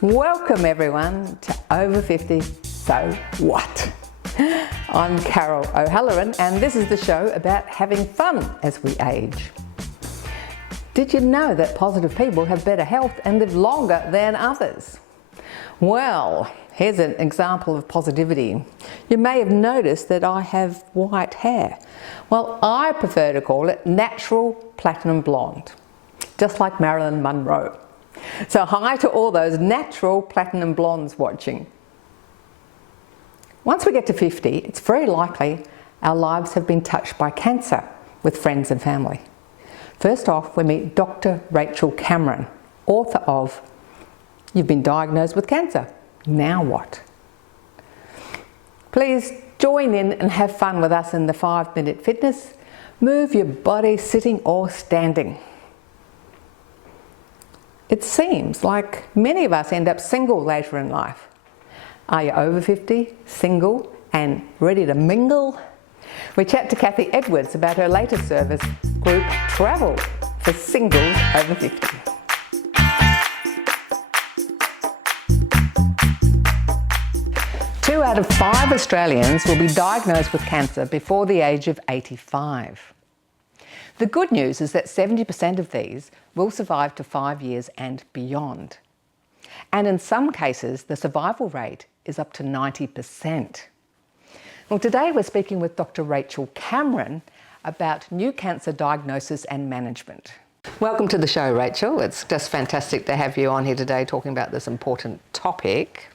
Welcome everyone to Over 50 So What? I'm Carol O'Halloran and this is the show about having fun as we age. Did you know that positive people have better health and live longer than others? Well, here's an example of positivity. You may have noticed that I have white hair. Well, I prefer to call it natural platinum blonde, just like Marilyn Monroe. So hi to all those natural platinum blondes watching. Once we get to 50, it's very likely our lives have been touched by cancer with friends and family. First off, we meet Dr. Rachel Cameron, author of You've Been Diagnosed with Cancer, Now What? Please join in and have fun with us in the 5-minute fitness. Move your body sitting or standing. It seems like many of us end up single later in life. Are you over 50, single and ready to mingle? We chat to Kathy Edwards about her latest service, Group Travel for Singles over 50. Two out of 5 Australians will be diagnosed with cancer before the age of 85. The good news is that 70% of these will survive to 5 years and beyond. And in some cases, the survival rate is up to 90%. Well, today we're speaking with Dr. Rachel Cameron about new cancer diagnosis and management. Welcome to the show, Rachel. It's just fantastic to have you on here today talking about this important topic.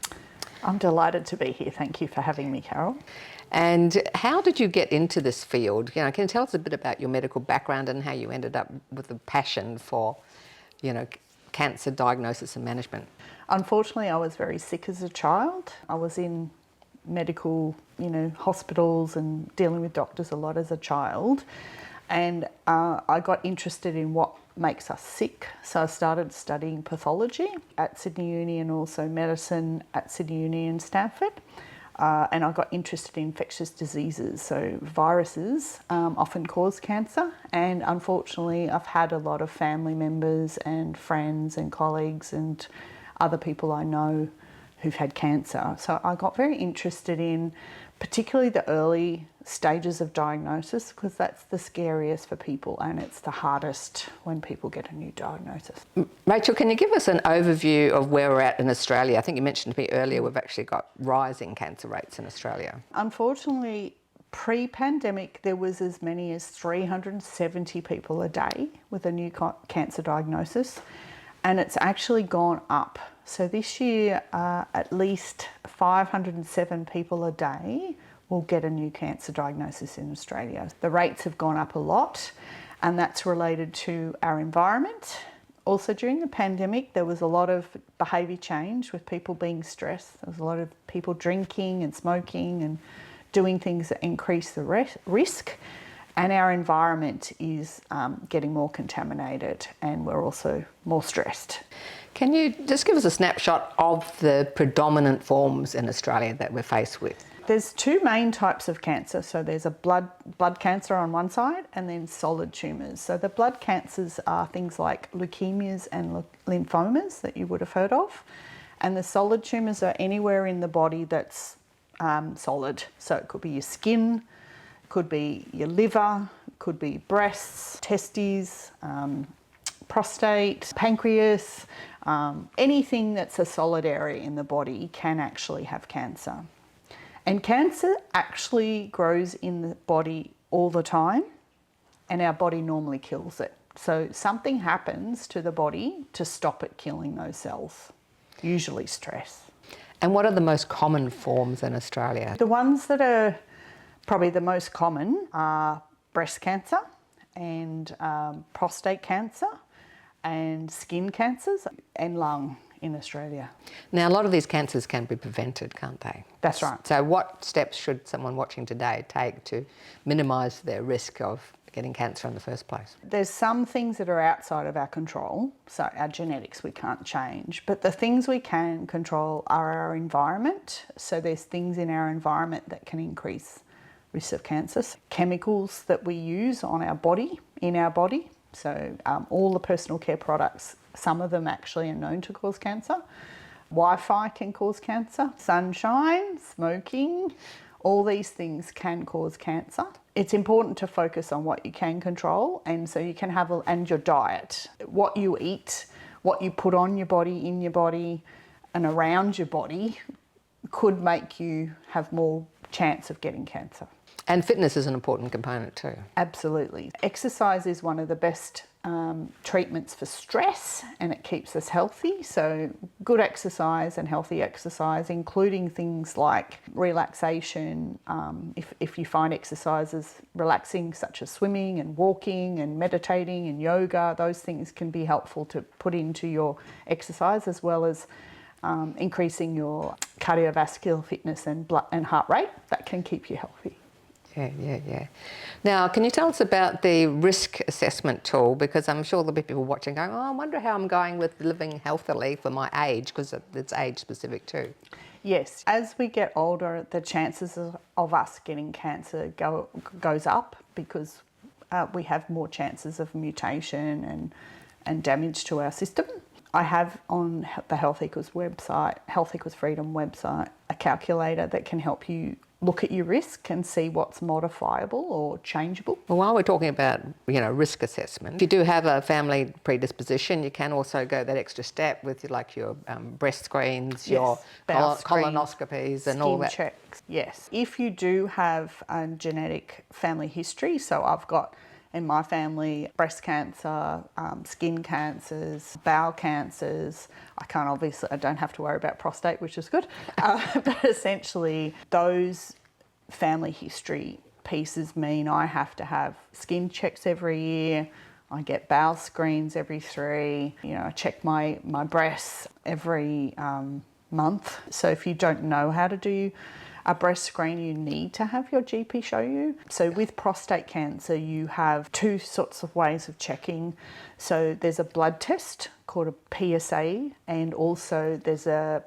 I'm delighted to be here. Thank you for having me, Carol. And how did you get into this field? You know, can you tell us a bit about your medical background and how you ended up with a passion for, cancer diagnosis and management? Unfortunately, I was very sick as a child. I was in medical, hospitals and dealing with doctors a lot as a child. And I got interested in what makes us sick. So I started studying pathology at Sydney Uni and also medicine at Sydney Uni and Stanford. And I got interested in infectious diseases. So viruses often cause cancer. And unfortunately, I've had a lot of family members and friends and colleagues and other people I know who've had cancer. So I got very interested in particularly the early stages of diagnosis, because that's the scariest for people and it's the hardest when people get a new diagnosis. Rachel, can you give us an overview of where we're at in Australia? I think you mentioned to me earlier we've actually got rising cancer rates in Australia. Unfortunately, pre-pandemic there was as many as 370 people a day with a new cancer diagnosis, and it's actually gone up. So this year at least 507 people a day will get a new cancer diagnosis in Australia. The rates have gone up a lot, and that's related to our environment. Also during the pandemic there was a lot of behaviour change with people being stressed. There was a lot of people drinking and smoking and doing things that increase the risk, and our environment is getting more contaminated and we're also more stressed. Can you just give us a snapshot of the predominant forms in Australia that we're faced with? There's two main types of cancer. So there's a blood cancer on one side and then solid tumours. So the blood cancers are things like leukemias and lymphomas that you would have heard of. And the solid tumours are anywhere in the body that's solid. So it could be your skin, could be your liver, could be breasts, testes, prostate, pancreas, anything that's a solid area in the body can actually have cancer. And cancer actually grows in the body all the time, and our body normally kills it. So something happens to the body to stop it killing those cells, usually stress. And what are the most common forms in Australia? The ones that are probably the most common are breast cancer and prostate cancer and skin cancers and lung in Australia. Now, a lot of these cancers can be prevented, can't they? That's right. So what steps should someone watching today take to minimise their risk of getting cancer in the first place? There's some things that are outside of our control, so our genetics we can't change, but the things we can control are our environment. So there's things in our environment that can increase risk of cancer. Chemicals that we use on our body, in our body, so all the personal care products, some of them actually are known to cause cancer. Wi-Fi can cause cancer, sunshine, smoking, all these things can cause cancer. It's important to focus on what you can control, and so you can have, and your diet, what you eat, what you put on your body, in your body and around your body could make you have more chance of getting cancer. And fitness is an important component too. Absolutely. Exercise is one of the best treatments for stress, and it keeps us healthy. So good exercise and healthy exercise, including things like relaxation. If you find exercises relaxing, such as swimming and walking and meditating and yoga, those things can be helpful to put into your exercise, as well as increasing your cardiovascular fitness and blood and heart rate. That can keep you healthy. Yeah. Now, can you tell us about the risk assessment tool? Because I'm sure there'll be people watching going, I wonder how I'm going with living healthily for my age, because it's age specific too. Yes, as we get older, the chances of us getting cancer goes up, because we have more chances of mutation and damage to our system. I have on the Health Equals website, Health Equals Freedom website, a calculator that can help you look at your risk and see what's modifiable or changeable. Well, while we're talking about, risk assessment, if you do have a family predisposition, you can also go that extra step with like your breast screens, your colonoscopies and all that. Skin checks, yes. If you do have a genetic family history, so I've got in my family breast cancer, skin cancers, bowel cancers. I don't have to worry about prostate, which is good. But essentially those family history pieces mean I have to have skin checks every year. I get bowel screens every 3. I check my breasts every month. So if you don't know how to do a breast screen, you need to have your GP show you. So with prostate cancer, you have 2 sorts of ways of checking. So there's a blood test called a PSA, and also there's a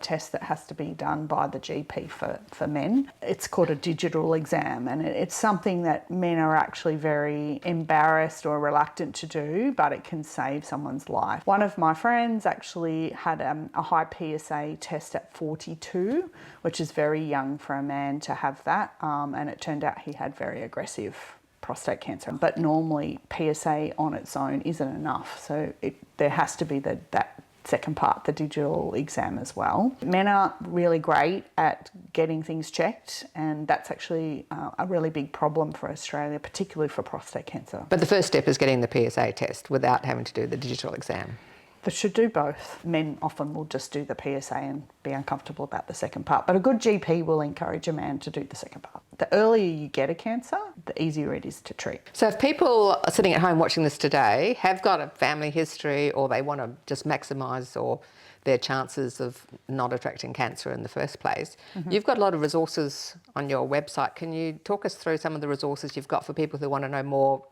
test that has to be done by the GP for men. It's called a digital exam, and it's something that men are actually very embarrassed or reluctant to do, but it can save someone's life. One of my friends actually had a high PSA test at 42, which is very young for a man to have that, and it turned out he had very aggressive prostate cancer. But normally PSA on its own isn't enough, so there has to be that second part, the digital exam as well. Men are really great at getting things checked, and that's actually a really big problem for Australia, particularly for prostate cancer. But the first step is getting the PSA test without having to do the digital exam. They should do both. Men often will just do the PSA and be uncomfortable about the second part, but a good GP will encourage a man to do the second part. The earlier you get a cancer, the easier it is to treat. So if people are sitting at home watching this today have got a family history, or they want to just maximise their chances of not attracting cancer in the first place, you've got a lot of resources on your website. Can you talk us through some of the resources you've got for people who want to know more,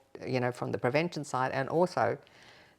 from the prevention side, and also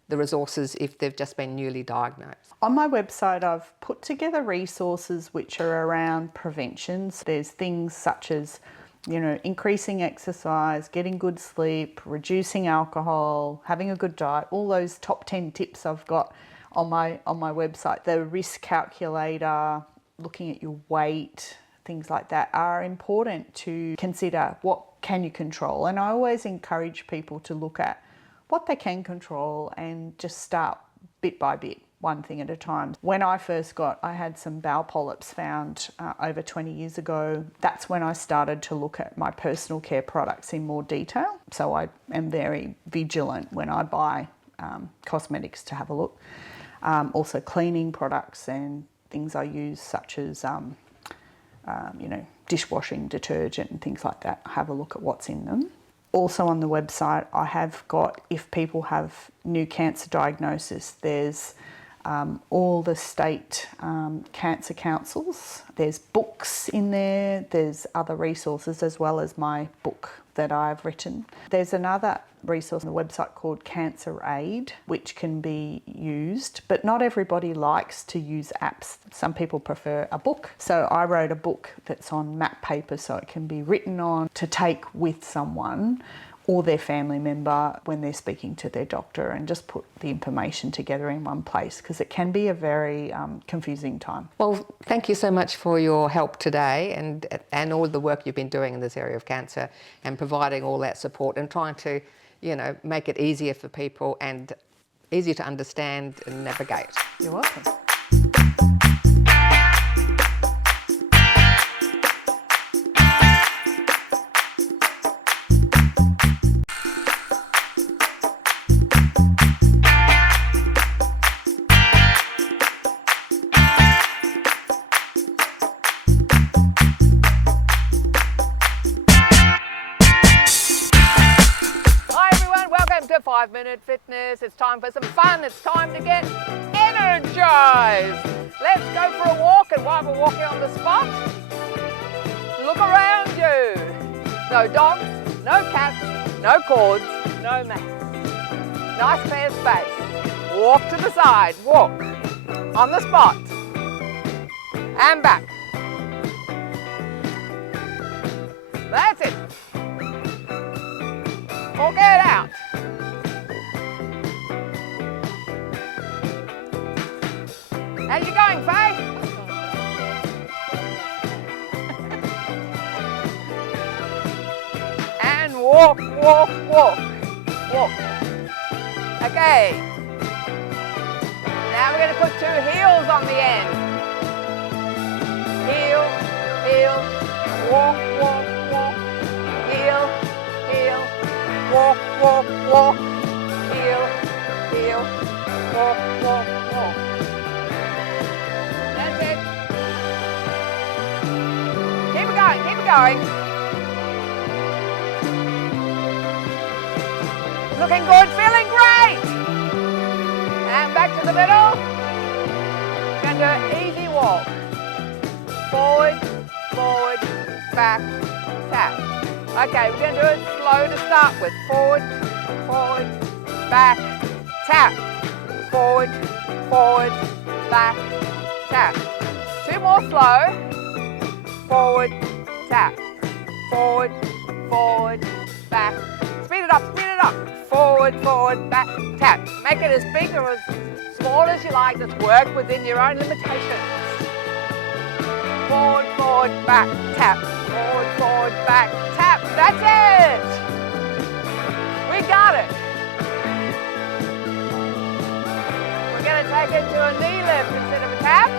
the resources if they've just been newly diagnosed? On my website, I've put together resources which are around preventions. There's things such as, increasing exercise, getting good sleep, reducing alcohol, having a good diet, all those top 10 tips I've got on my website. The risk calculator, looking at your weight, things like that are important to consider. What can you control? And I always encourage people to look at what they can control and just start bit by bit, one thing at a time. When I had some bowel polyps found over 20 years ago. That's when I started to look at my personal care products in more detail. So I am very vigilant when I buy cosmetics to have a look. Also cleaning products and things I use, such as dishwashing detergent and things like that. Have a look at what's in them. Also on the website, I have got, if people have new cancer diagnosis, there's all the state cancer councils. There's books in there, there's other resources as well as my book that I've written. There's another resource on the website called Cancer Aid, which can be used, but not everybody likes to use apps. Some people prefer a book. So I wrote a book that's on map paper, so it can be written on to take with someone or their family member when they're speaking to their doctor, and just put the information together in one place, because it can be a very confusing time. Well, thank you so much for your help today, and all the work you've been doing in this area of cancer, and providing all that support and trying to, you know, make it easier for people and easier to understand and navigate. You're welcome. Hi everyone, welcome to 5 Minute Fitness. It's time for some fun. It's time to get energized. Let's go for a walk, and while we're walking on the spot, look around you. No dogs, no cats, no cords, no mats. Nice clear space. Walk to the side, walk on the spot and back. That's it. Walk it out. How you going, Faye? And walk, walk, walk, walk. Okay. Now we're going to put 2 heels on the end. Heel, heel, walk, walk, walk. Heel, heel, walk, walk, walk. Heel, heel, walk, walk, walk. That's it. Keep it going, keep it going. Looking good, feeling great. And back to the middle. We're going to do an easy walk. Forward, forward, back, tap. Okay, we're going to do it slow to start with. Forward, forward, back, tap. Forward, forward, back, tap. 2 more slow. Forward, tap. Forward, forward, back. Speed it up, speed it up. Forward, forward, back, tap. Make it as big or as small as you like. Just work within your own limitations. Forward, forward, back, tap. Forward, forward, back, tap. That's it. We got it. We're going to take it to a knee lift instead of a tap.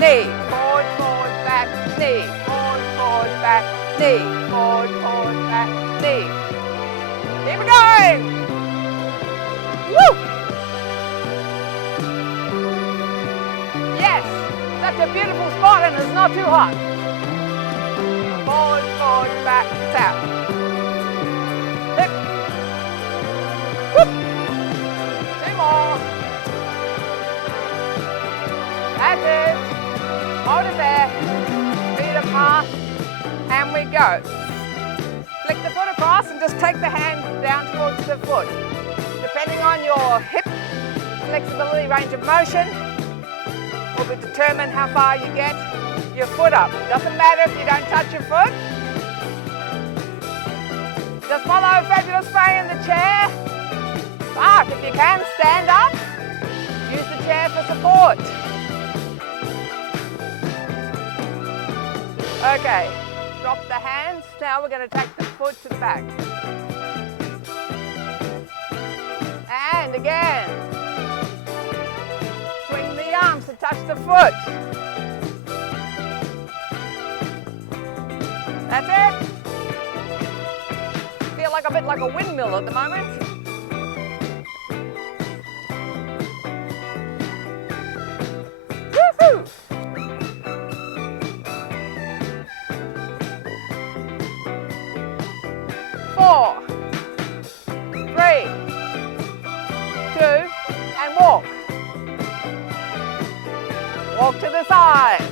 Knee. Forward, forward, back, knee. Forward, forward, back, knee. Forward, forward, back, knee. Keep it going. Woo! Yes. Such a beautiful spot, and it's not too hot. Forward, forward, back, tap. Hip. Whoop. 2 more. That's it. Hold it there. Feet apart. And we go. Flick the foot across and just take the hand down towards the foot. Depending on your hip flexibility, range of motion, will determine how far you get your foot up. Doesn't matter if you don't touch your foot. Just follow Fabulous Faye in the chair. But if you can, stand up. Use the chair for support. Okay, drop the hands. Now we're going to take the foot to the back. And again. Swing the arms to touch the foot. That's it. Feel like a bit like a windmill at the moment. Woohoo! 4, side.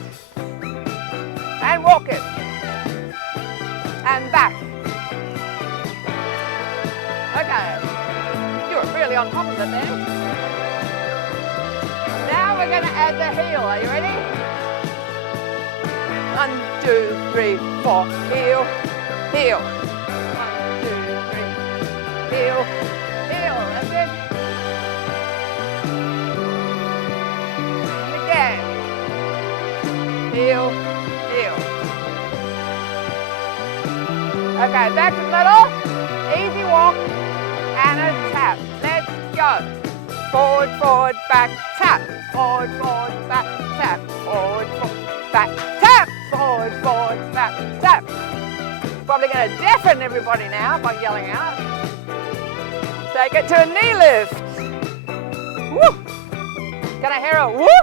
And walk it. And back. Okay. You were really on top of it there. Now we're going to add the heel. Are you ready? 1, 2, 3, 4. Heel, heel. 1, 2, 3. Heel, heel. That's it. And again. Heel, heel. Okay, back to the middle. Easy walk and a tap. Let's go. Forward, forward, back, tap. Forward, forward, back, tap. Forward, forward, back, tap. Forward, forward, back, tap. Probably going to deafen everybody now by yelling out. Take it to a knee lift. Woo! Can I hear a woo?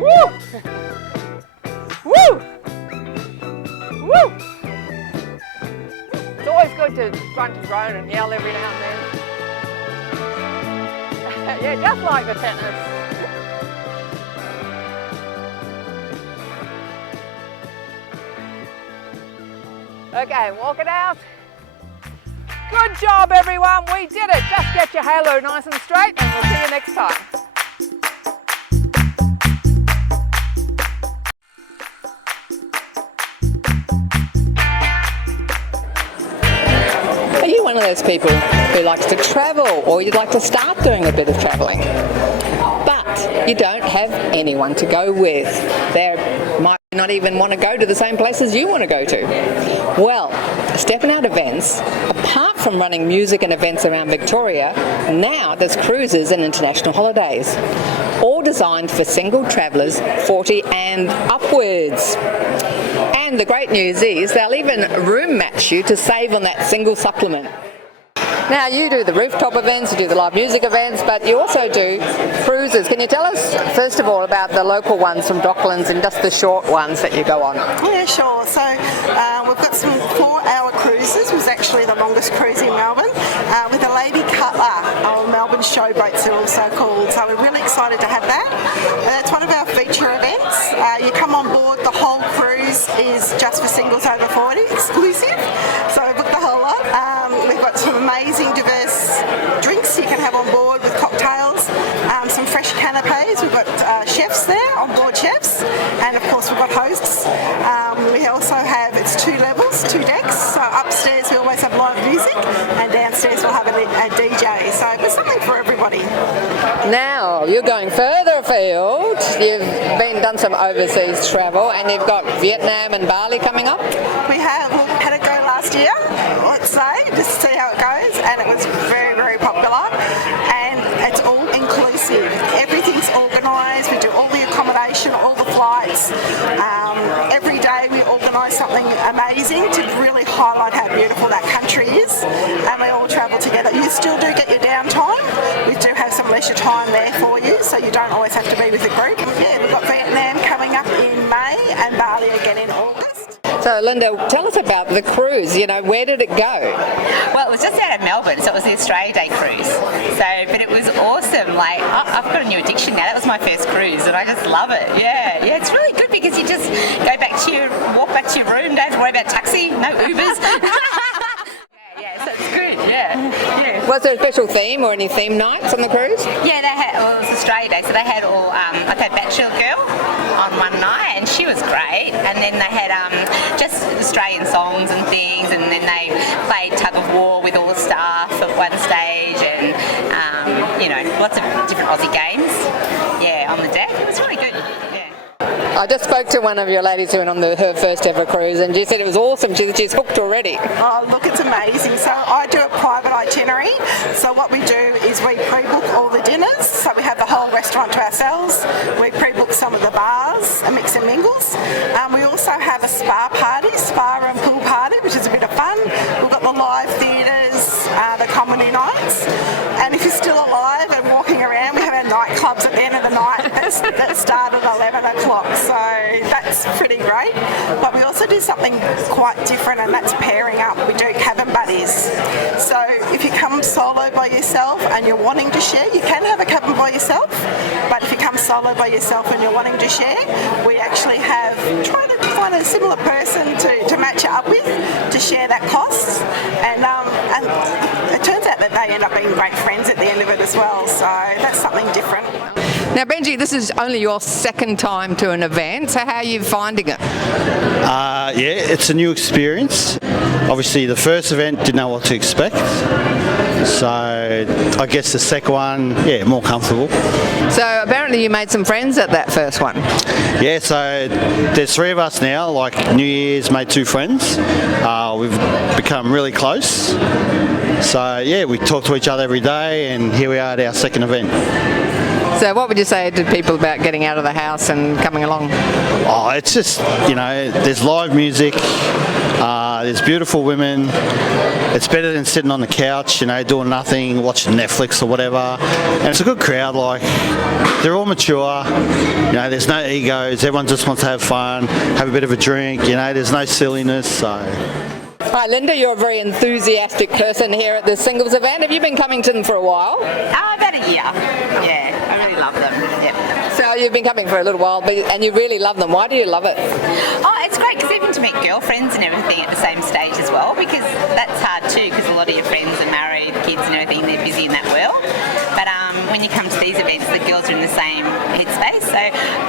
Woo! Woo! Woo! It's always good to grunt and groan and yell every now and then. Yeah, just like the tennis. Okay, walk it out. Good job, everyone. We did it. Just get your halo nice and straight, and we'll see you next time. Are you one of those people who likes to travel, or you'd like to start doing a bit of travelling, but you don't have anyone to go with? They might not even want to go to the same places you want to go to. Well, Stepping Out Events, apart from running music and events around Victoria, now does cruises and international holidays, all designed for single travellers 40 and upwards. And the great news is they'll even room match you to save on that single supplement. Now, you do the rooftop events, you do the live music events, but you also do cruises. Can you tell us, first of all, about the local ones from Docklands and just the short ones that you go on? Yeah, sure. So we've got some 4-hour cruises. It was actually the longest cruise in Melbourne, with the Lady Cutler, or Melbourne showboats they're also called. So we're really excited to have that. That's one of our feature events. You come on board, the whole cruise is just for singles over 40, exclusive. So we booked the whole lot. We've got some amazing diverse drinks you can have on board with cocktails, some fresh canapes. We've got chefs there, on board chefs, and of course we've got hosts. We also have, it's 2 levels, 2 decks. So upstairs we always have live music, and downstairs we'll have a DJ. So there's something for everybody. Now you're going further afield. You've done some overseas travel, and you've got Vietnam and Bali coming up. We had a go last year, let's say, just to see how it goes, and it was very, very popular, and it's all inclusive. Everything's organised. We do all the accommodation, all the flights. Every day we organise something amazing to really highlight how beautiful that country is, and we all travel together. You still do get your downtime. We do have some leisure time there for you, so you don't always have to be with a group. Yeah, we've got Vietnam coming up in May and Bali again in August. So, Linda, tell us about the cruise. You know, where did it go? Well, it was just out of Melbourne, so it was the Australia Day cruise. But it was awesome. Like, I've got a new addiction now. That was my first cruise, and I just love it. Yeah, it's really good because you just walk back to your room, don't have to worry about taxi, no Ubers. Yeah, so it's good. Yeah. Was there a special theme or any theme nights on the cruise? Yeah, they had. Well, it was Australia Day, so they had all. Like they had Bachelor Girl on one night, and she was great. And then they had just Australian songs and things, and then they played tug of war with all the staff at one stage, and lots of different Aussie games. Yeah, on the deck. It was really good. Yeah. I just spoke to one of your ladies who went on her first ever cruise, and she said it was awesome. She's hooked already. Oh, look, it's amazing. So I do a private itinerary. So what we do is we pre-book all the dinners. So we have the whole restaurant to ourselves. We pre-book some of the bars, a mix and mingles. We also have a spa and pool party, which is a bit of fun. We've got the live theatres, the comedy nights. And if you're still alive and walking around, we have our nightclubs at the end of the night that start at 11 o'clock. So that's pretty great. But we also do something quite different, and that's pairing up. We do cabin buddies. So if you come solo by yourself and you're wanting to share, you can have a cabin by yourself. But if you come solo by yourself and you're wanting to share, we actually have tried to find a similar person to match it up with to share that cost. And it turns out that they end up being great friends at the end of it as well. So that's something different. Now, Benji, this is only your second time to an event, so how are you finding it? Yeah, it's a new experience. Obviously, the first event didn't know what to expect, so I guess the second one, yeah, more comfortable. So apparently you made some friends at that first one. Yeah, so there's 3 of us now. Like New Year's, made 2 friends. We've become really close. So yeah, we talk to each other every day, and here we are at our second event. So what would you say to people about getting out of the house and coming along? Oh, it's just, there's live music, there's beautiful women. It's better than sitting on the couch, doing nothing, watching Netflix or whatever. And it's a good crowd, like, they're all mature, there's no egos, everyone just wants to have fun, have a bit of a drink, there's no silliness, so... Hi Linda, you're a very enthusiastic person here at the singles event. Have you been coming to them for a while? About a year. Yeah, I really love them. Yep. So you've been coming for a little while, and you really love them. Why do you love it? Oh, it's great because even to meet girlfriends and everything at the same stage as well, because that's hard too, because a lot of your friends are married, kids and everything, they're busy in that world. But when you come to these events, the girls are in the same headspace. So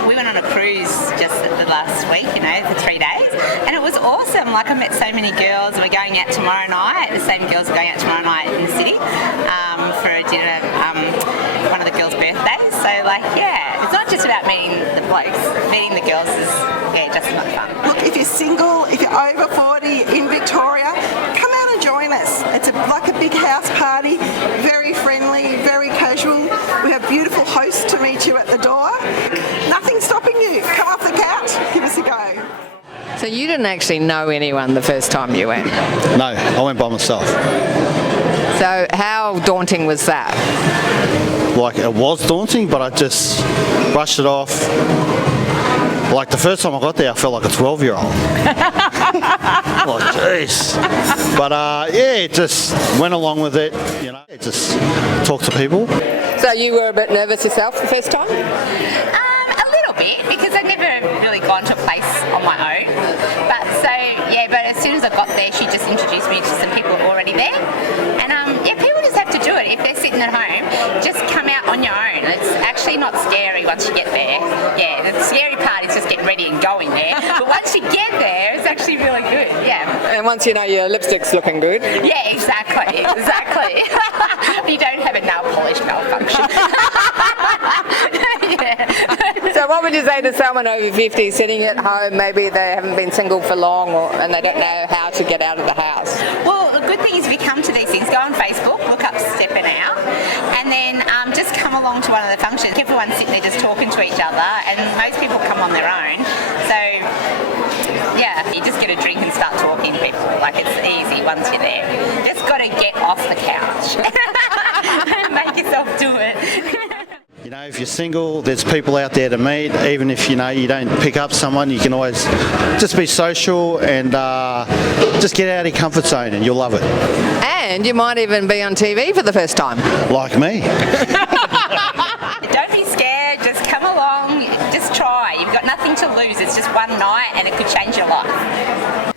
we went on a cruise just the last week, for 3 days, and it was awesome. Like, I met so many girls. We're going out tomorrow night. The same girls are going out tomorrow night in the city for a dinner, one of the girls' birthdays. So, it's not just about meeting the blokes. Meeting the girls is, just as much fun. Look, if you're single, if you're over 40 in Victoria, come out and join us. It's like a big house party, very friendly, very casual. We have beautiful hosts to meet you at the door. Nothing's stopping you. Come off the couch, give us a go. So you didn't actually know anyone the first time you went? No, I went by myself. So how daunting was that? Like, it was daunting, but I just brushed it off. Like, the first time I got there, I felt like a 12-year-old. Like, jeez. But, just went along with it, just talk to people. So you were a bit nervous yourself the first time? A little bit, because I'd never really gone to a place on my own. But as soon as I got there, she just introduced me to some people already there. And people just have to do it. If they're sitting at home, just come out on your own. It's actually not scary once you get there. Yeah, the scary part is just getting ready and going there. But once you get there, it's actually really good. Yeah. And once you know your lipstick's looking good. Yeah, exactly. You don't have a nail polish malfunction. So what would you say to someone over 50 sitting at home, maybe they haven't been single for long and they don't know how to get out of the house? Well, the good thing is if you come to these things, go on Facebook, look up Stepping Out, and then just come along to one of the functions. Everyone's sitting there just talking to each other, and most people come on their own. So, you just get a drink and start talking to people. Like, it's easy once you're there. Just got to get off the couch and make yourself do it. If you're single, there's people out there to meet. Even if you don't pick up someone, you can always just be social and just get out of your comfort zone, and you'll love it. And you might even be on TV for the first time. Like me. Don't be scared, just come along, just try. You've got nothing to lose. It's just one night and it could change your life.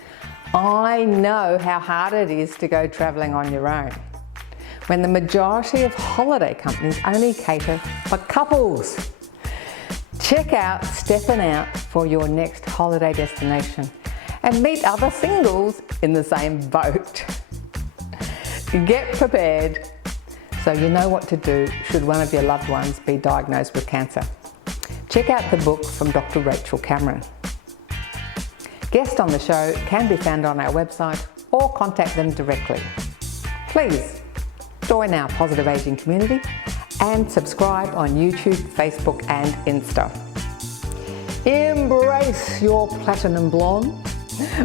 I know how hard it is to go travelling on your own, when the majority of holiday companies only cater for couples. Check out Stepping Out for your next holiday destination and meet other singles in the same boat. Get prepared so you know what to do should one of your loved ones be diagnosed with cancer. Check out the book from Dr. Rachel Cameron. Guests on the show can be found on our website or contact them directly. Please join our Positive Aging community and subscribe on YouTube, Facebook and Insta. Embrace your platinum blonde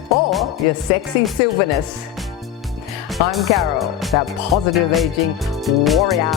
or your sexy silverness. I'm Carol, the Positive Aging Warrior.